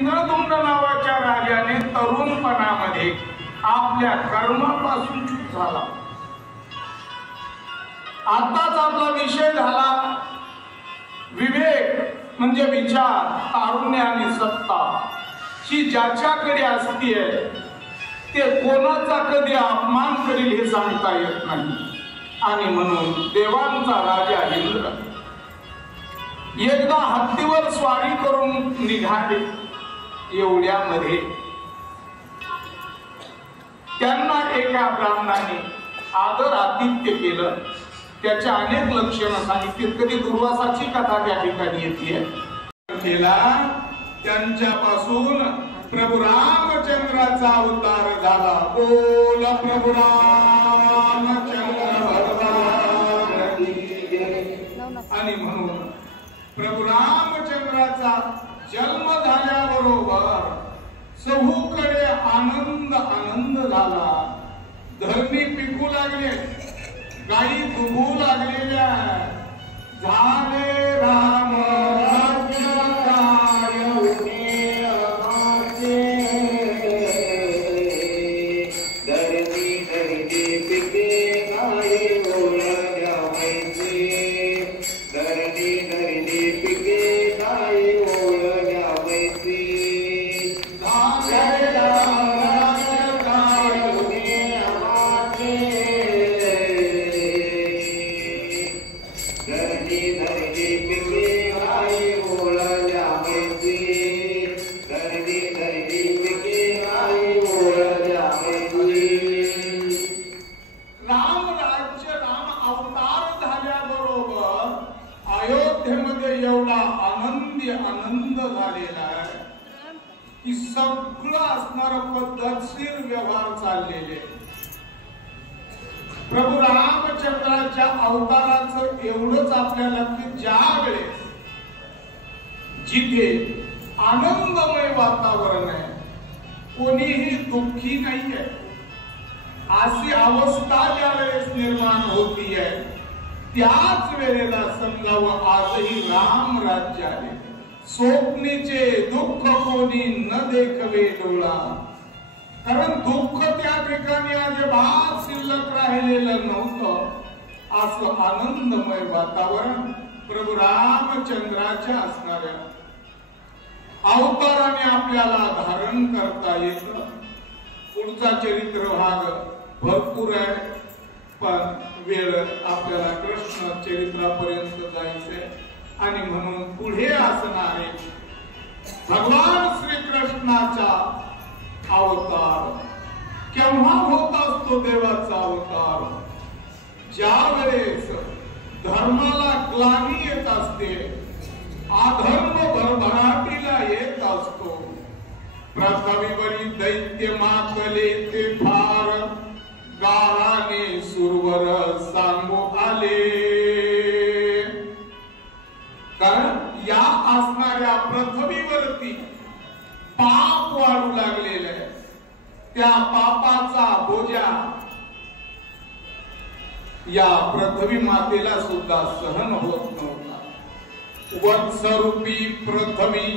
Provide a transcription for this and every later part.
इंद्रदुम्न नावाच्या राजाने तरुणपणामध्ये आपल्या कर्मापासून चूक झाला. आताच आपला विषय झाला विवेक म्हणजे विचार, तारुण्य आणि सत्ता ही ज्याच्याकडे असते ते कोणाचा कधी अपमान करील हे सांगता येत नाही. आणि म्हणून देवांचा राजा इंद्र एकदा हत्तीवर स्वारी करून निघाले. एवढ्यामध्ये त्यांना एका ब्राह्मणाने आदर आतिथ्य केलं. त्याच्या अनेक लक्षणं सांगितली. कधी दुर्वासाची कथा त्या ठिकाणी येते. केला त्यांच्यापासून प्रभू रामचंद्राचा अवतार झाला. बोल प्रभू रामचंद्र भगवान की जय. आणि म्हणून प्रभू रामचंद्राचा जन्म झाल्याबरोबर चहूकडे आनंद आनंद झाला. धरणी पिकू लागले, गायी दुभू लागलेल्या. झाले राम राज्य कार्य आनंद झालेला आहे की सगळं असणारा पद्धतशीर व्यवहार चाललेले. प्रभू रामचंद्राच्या अवताराचं एवढंच आपल्याला की ज्या वेळेस जिथे आनंदमय वातावरण आहे, कोणीही दुःखी नाहीये, अशी अवस्था ज्या वेळेस निर्माण होतीये त्याच वेळेला समजावं आजही राम राज्य आहे. स्वप्नीचे दुःख कोणी न देखवे डोळा. कारण दुःख त्या ठिकाणी अजिबात शिल्लक राहिलेलं नव्हतं. असं आनंदमय वातावरण प्रभू रामचंद्राच्या असणाऱ्या अवताराने आपल्याला धारण करता येतं. पुढचा चरित्र भाग भरपूर आहे, पण वेळ आपल्याला कृष्ण चरित्रापर्यंत जायचंय. आणि म्हणून पुढे असणारे भगवान श्रीकृष्णाचा अवतार केव्हा होत असतो? देवाचा अवतार ज्या वेळेस धर्माला ग्लानी येत असते, अधर्म भरभराटीला येत असतो. पृथ्वीवरील दैत्य मातले ते फार गाराने सुरवर सांगू आले. कारण या असणाऱ्या पृथ्वीवरती पाप वाढू लागलेलं आहे. त्या पापाचा बोजा या पृथ्वी मातेला सुद्धा सहन होत नव्हता. वत्सरूपी पृथ्वी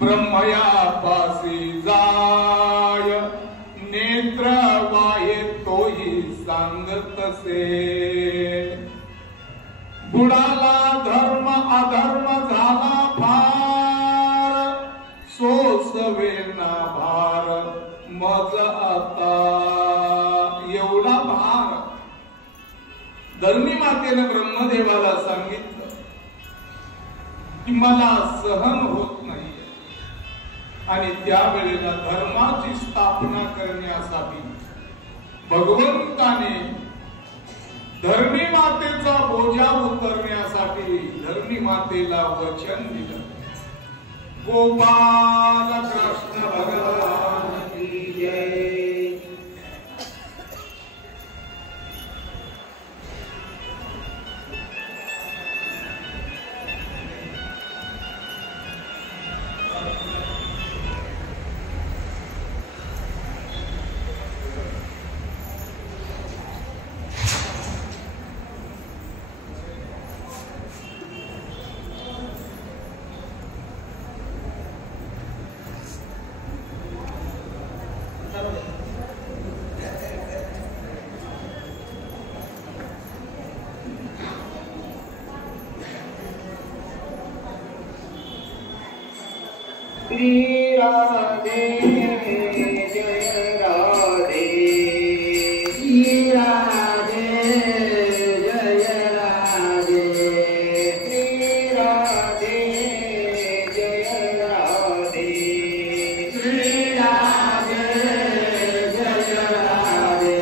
ब्रह्मया पासी जाय, नेत्र वाहे तोही सांगतसे. बुडाला धर्म अधर्म झाला फार, सोसवेना भार मज आता. एवढा भार धर्मी मातेने ब्रह्मदेवाला सांगितलं की मला सहन होत नाही. आणि त्यावेळेला धर्माची स्थापना करण्यासाठी भगवंताने धर्मी मातेचा बोजा उतरण्यासाठी धर्मी मातेला वचन दिलं. गोपाल कृष्ण भगवान की जय. श्री राधे जय राधे श्री राधे जय राधे श्री राधे जय राधे श्री राधे जय राधे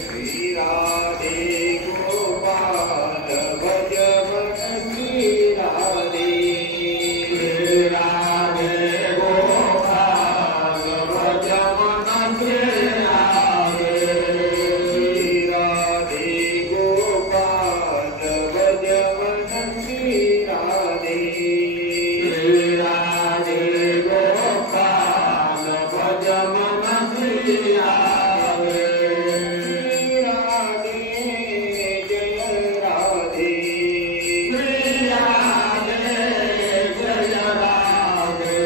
श्री राधे गोपाल भज मन श्री राधे श्री राधे गोपाल भज मन श्री राधे श्री राधे गोपाल भज मन श्री राधे श्री राधे गोपाल भज मन श्री राधे श्री राधे जय राधे श्री राधे जय राधे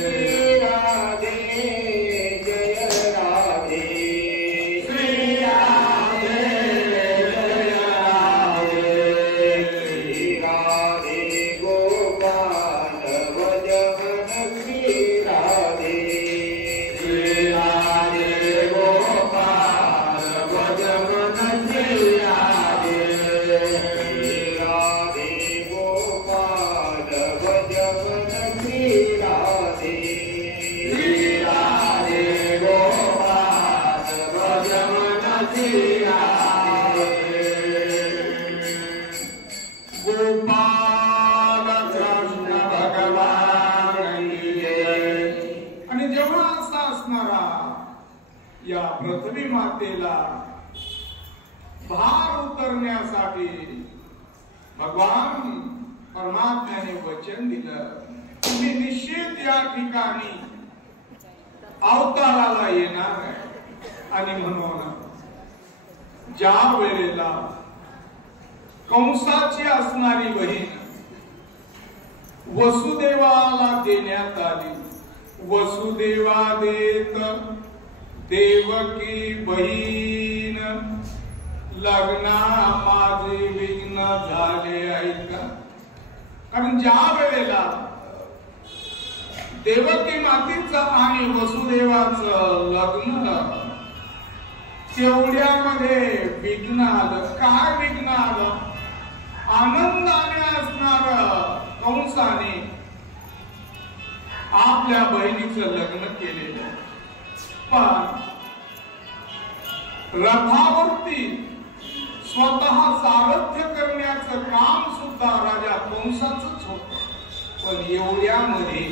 श्री राधे जय राधे श्री राधे जय राधे श्री राधे गोपाल भज मन श्री राधे श्री राधे गोपाल भज मन श्री राधे श्री राधे गोपाल भज मन श्री राधे श्री राधे गोपाल भज मन श्री राधे गोपाल कृष्ण भगवान की जय. आणि जेव्हा असा असणारा या पृथ्वी मातेला भार उतरण्यासाठी भगवान परमात्म्याने वचन दिलं, मी निश्चित या ठिकाणी अवताराला येणार आहे. आणि म्हणून ज्या वेळेला कंसाची असणारी बहीण वसुदेवाला देण्यात आली, वसुदेवा देत देवकी बहीण, लग्ना माझे विघ्न झाले ऐका. कारण ज्या वेळेला देवकी मातेचं आणि वसुदेवाचं लग्न तेवढ्यामध्ये विघ्न आलं. काय विघ्न आलं? आनंदाने असणार कंसाने आपल्या बहिणीचं लग्न केलेलं, पण रथावरती स्वतः सारथ्य करण्याचं काम सुद्धा राजा कंसाचंच होतं. पण एवढ्यामध्ये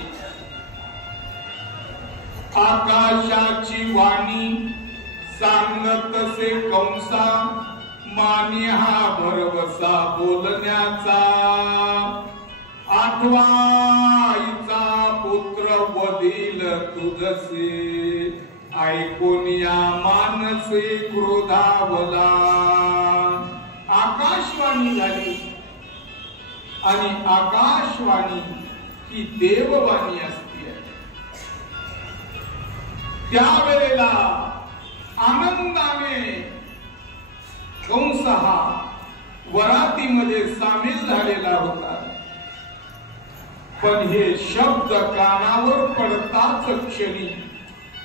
आकाशाची वाणी सांगत से कंसा, मानी हा भरवसा बोलण्याचा, आठवा आईचा पुत्र वधील तुझसे, ऐकून या मानसे क्रोधावला. आकाशवाणी झाली आणि आकाशवाणी ही देववाणी असते. त्यावेळेला आनंदाने कंस हा वरातीमध्ये सामील झालेला होता. पण हे शब्द कानावर पडताच क्षणी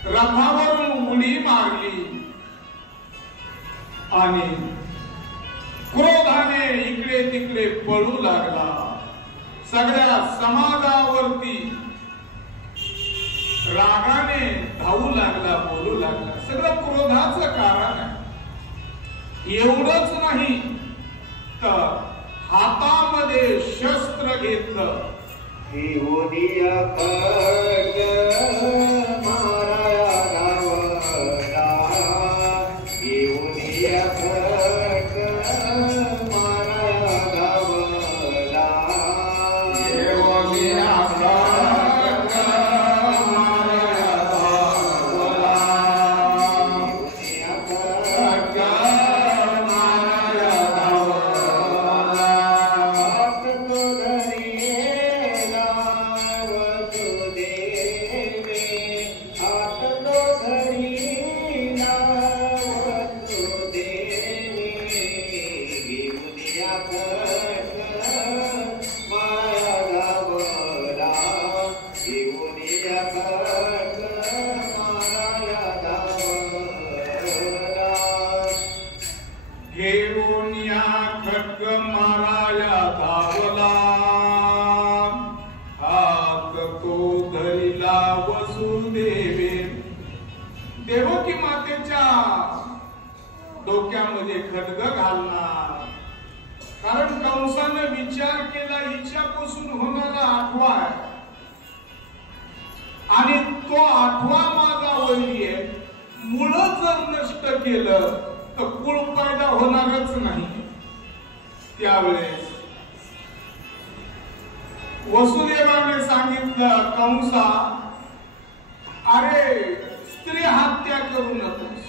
रथावरून उडी मारली आणि क्रोधाने इकडे तिकडे पळू लागला. सगळ्या समाजावरती रागाने धावू लागला, बोलू लागला. सगळं क्रोधाचं कारण आहे. एवढंच नाही तर हातामध्ये शस्त्र घेतलं. येऊनिया खड्ग माराया धावला, येऊनिया खड्ग माराया धावला, येऊनिया खड्ग माराया धावला, येऊनिया खड्ग माराया धावला. हात तो धरिला वसुदेवा धरिला वसुदेवे. देवकी मातेच्या डोक्यामध्ये खड्ग घालणार, कारण कंसाने विचार केला हिच्यापासून होणारा 8वा आहे आणि तो 8वा माझा वैरी आहे. मुळं जर नष्ट केलं तर कुळ पैदा होणारच नाही. त्यावेळेस वसुदेवाने सांगितलं कंसा, अरे स्त्री हत्या करू नकोस.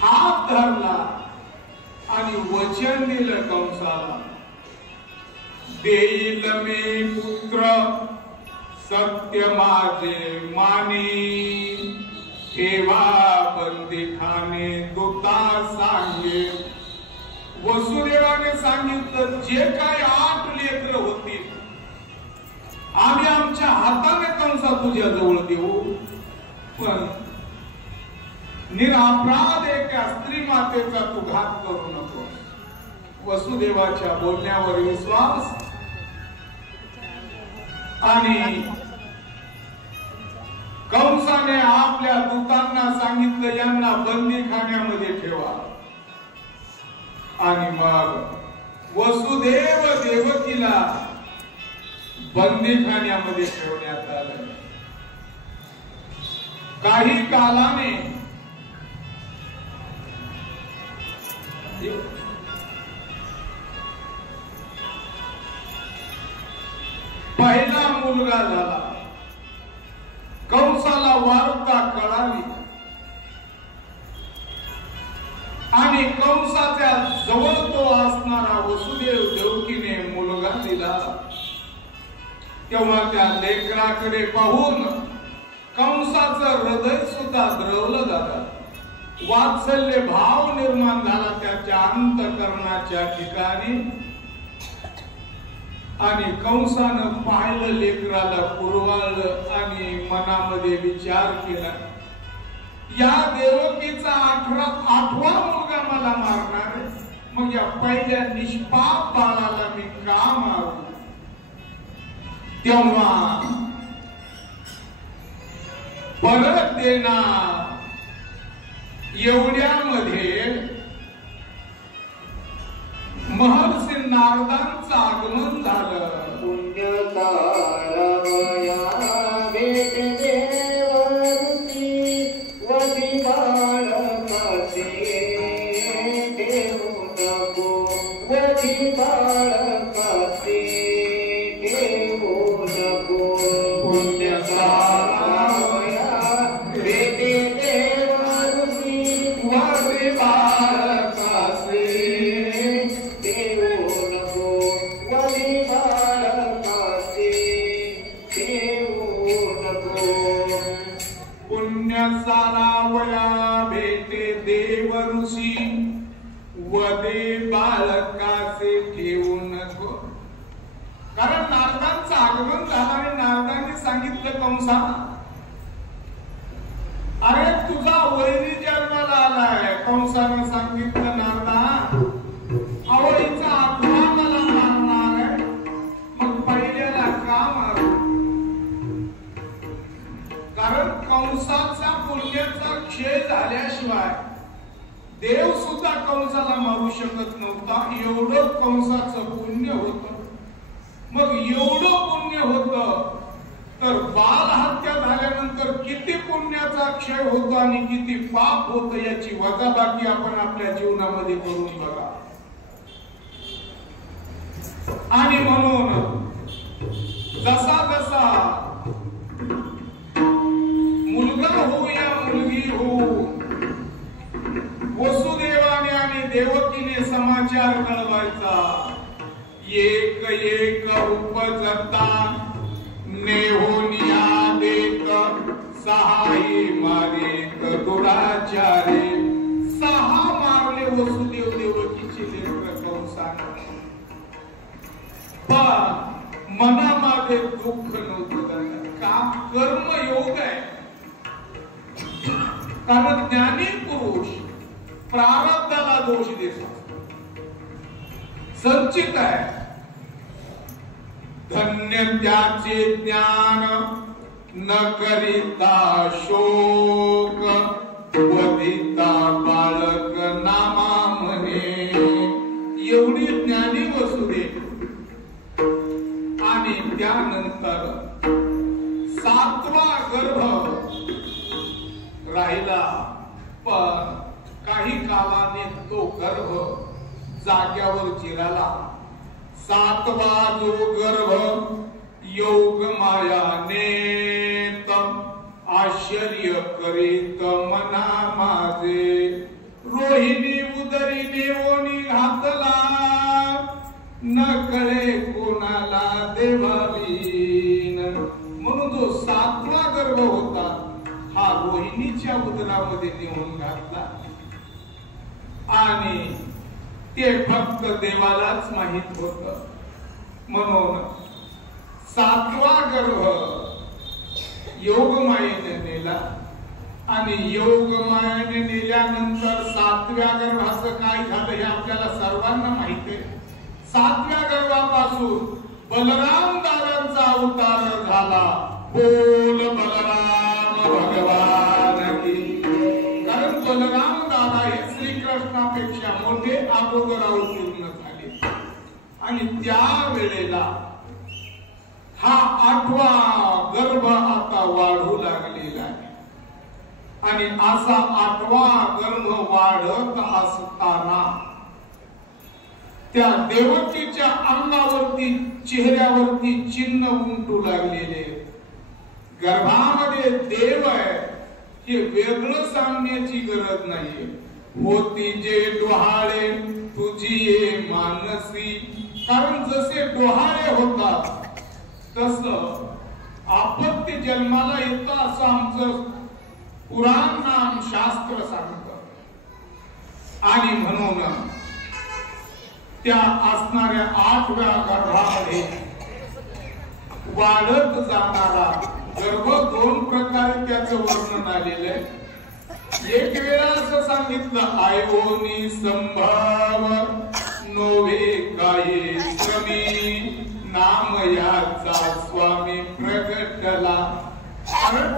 हात धरला आणि वचन दिलं कंसाला, देईल मी पुत्र सत्य माझे माने, ठेवा बंदी खाने दुता सांगे. वसुदेवाने सांगितलं जे काय 8 लेकरं होतील आम्ही आमच्या हाताने कंसा तुझ्या जवळ देऊ, पण निरपराध एका स्त्री मातेचा तू घात करू नको. वसुदेवाच्या बोलण्यावर विश्वास आणि कंसाने आपल्या दूतांना सांगितलं यांना बंदीखान्यामध्ये ठेवा. आणि मग वसुदेव देवकीला बंदीखान्यामध्ये ठेवण्यात आलं. काही कालाने पहिला मुलगा झाला. कंसाला वार्ता कळाली आणि कंसाच्या जवळ तो असणारा वसुदेव देवकीने मुलगा दिला. तेव्हा त्या लेकराकडे पाहून कंसाचं हृदय सुद्धा द्रवलं झालं. वात्सल्य भाव निर्माण झाला त्याच्या अंतःकरणाच्या ठिकाणी. आणि कंसानं पाहिलं लेकराला, पुरवाळलं आणि मनामध्ये विचार केला, या देवकीचा 8वा मुलगा मला मारणार आहे, मग या पहिल्या निष्पाप बाळाला मी का मारू. तेव्हा परत देणार एवढ्यामध्ये महर्षी नारदांचं आगमन झालं. पुण्य तारवया भेट देवरुची वदी बाळकाचे ठेवू नको, वदी बाळकाचे ठेवू नको. पुण्य तारवया भेट देवरुची वदी बाळकाचे सारावया भेटे देव ऋषी वदे बालकाचे ठेवू नको. कारण नारदांचं आगमन झालं आणि नारदांनी सांगितलं कंसा, अरे तुझा वैरी जन्माला आलाय. कंसानं सांगितलं नारदा, आवळीचा 8वा मला मारणार आहे, मग पहिल्याला का मारू. कारण कंसाचा पुण्याचा क्षय झाल्याशिवाय देव सुद्धा कंसाला मारू शकत नव्हता. एवढं कंसाचं पुण्य होतं. मग एवढं पुण्य होतं तर बाल हत्या झाल्यानंतर किती पुण्याचा क्षय होतो आणि किती पाप होतं याची वजाबाकी आपण आपल्या जीवनामध्ये करून बघा. आणि म्हणून जसा जसा मुलगा हो या मुलगी हो, वसुदेवाने आणि देवकीने समाचार कळवायचा. एक एक उपजता नेहोनिया देत सहाही मारेत दुराचारे. 6 मारले वसुदेव देवकीचे लेकर कंसाने. पण मनामध्ये दुःख नव्हतं. का कर्मयोग आहे. कारण ज्ञानी पुरुष प्रारब्धाला दोष देतो. संचित आहे. धन्य त्याचे ज्ञान न करिता शोक वदिता बालक नामा म्हणे एवढी ज्ञानी वसुदे आणि त्यानंतर 7वा गर्भ राहिला पण काही कालाने तो गर्भ जाग्यावर जिराला 7वा जो गर्भ योग माया नेत आश्चर्य करीत मना माझे रोहिणी उदरी नेवोनी घातला न कळे कोणाला देवावीन म्हणून जो 7वा गर्भ होता हा रोहिणीच्या उदरामध्ये नेऊन घातला आणि ते फक्त देवालाच माहित होत म्हणून 7वा गर्भ योगमायेने नेला आणि योगमायेने नेल्यानंतर 7व्या गर्भाचं काय झालं हे आपल्याला सर्वांना माहिती आहे 7व्या गर्भापासून बलराम दादांचा अवतार झाला बोल बलराम भगवान की कारण बलराम दादा हे श्रीकृष्णापेक्षा मोठे अगोदर अवतीर्ण झाले आणि त्या वेळेला हा 8वा गर्भ आता वाढू लागलेला आहे आणि असा 8वा गर्भ वाढत असताना त्या देवकीच्या अंगावरती चेहऱ्यावरती चिन्ह उमटू लागलेले गर्भामध्ये देव आहे हे वेगळं सांगण्याची गरज नाहीये होती जे डोहाळे तुझी ये मानसी कारण जसे डोहाळे होतात तस आपत्ती जन्माला येतं असं आमचं पुराण नाम शास्त्र सांगतं आणि म्हणून त्या असणाऱ्या 8व्या गर्भामध्ये वाढत जाणारा गर्भ 2 प्रकारे त्याचं वर्णन आलेलं आहे एक वेळा असं सांगितलं आयोनी संभाव नोवे काही श्रमी नाम याचा स्वामी प्रगटला कारण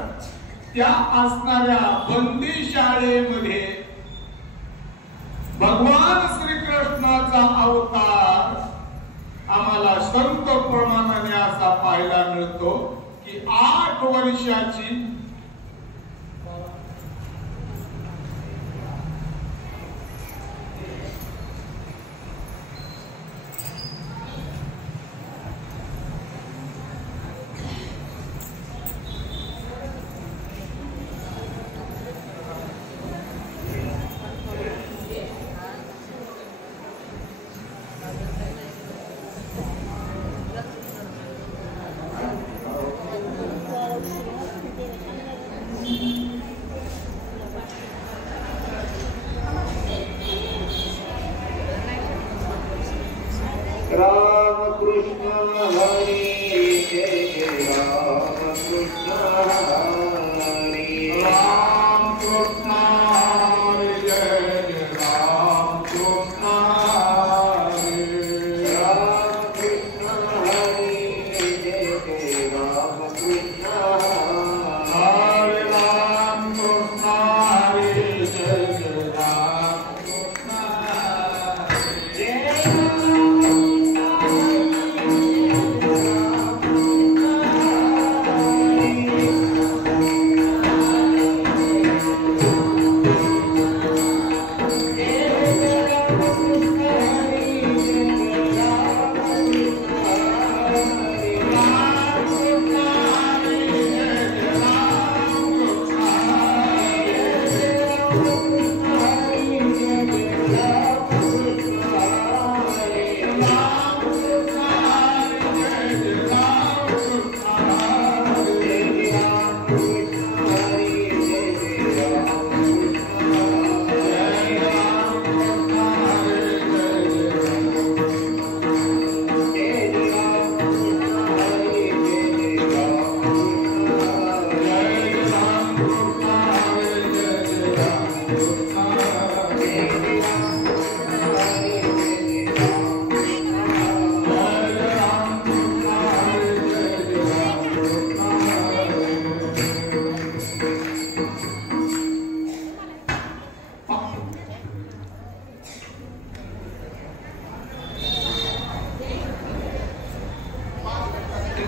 त्या असणाऱ्या बंदी शाळेमध्ये भगवान श्रीकृष्णाचा अवतार आम्हाला संत प्रमाणाने असा पाहायला मिळतो की 8 वर्षाची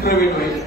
प्रवीण होईल.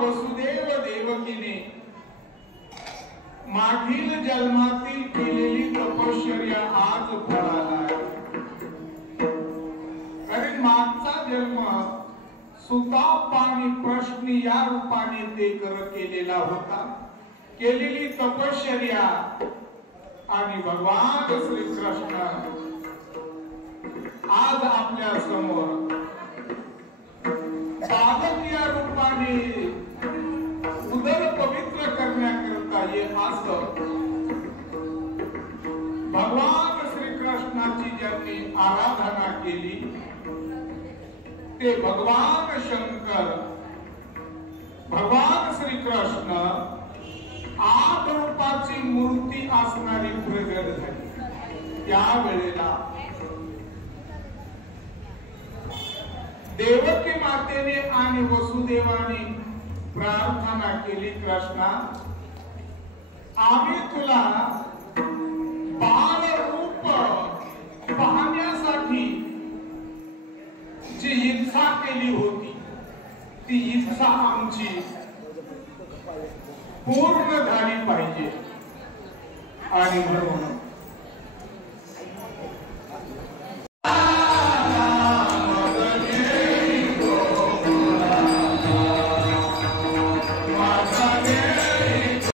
वसुदेव देवकीने मागील जन्मातील केलेली तपश्चर्या आज फळाला. कारण मागचा जन्म सुताप आणि प्रश्नी या रूपाने ते केलेला होता. केलेली तपश्चर्या आणि भगवान श्रीकृष्ण आज आपल्या समोर पादक या रूपाने उदर पवित्र करण्याकरता ये असं भगवान श्रीकृष्णाची ज्यांनी आराधना केली ते भगवान शंकर भगवान श्रीकृष्ण 8 रूपाची मूर्ती असणारी प्रगट झाली. त्यावेळेला देवकी मातेने आणि वसुदेवाने प्रार्थना केली, कृष्णा आम्ही तुला बाल रूप पाहण्यासाठी जी इच्छा केली होती ती इच्छा आमची पूर्ण झाली पाहिजे. आणि म्हणून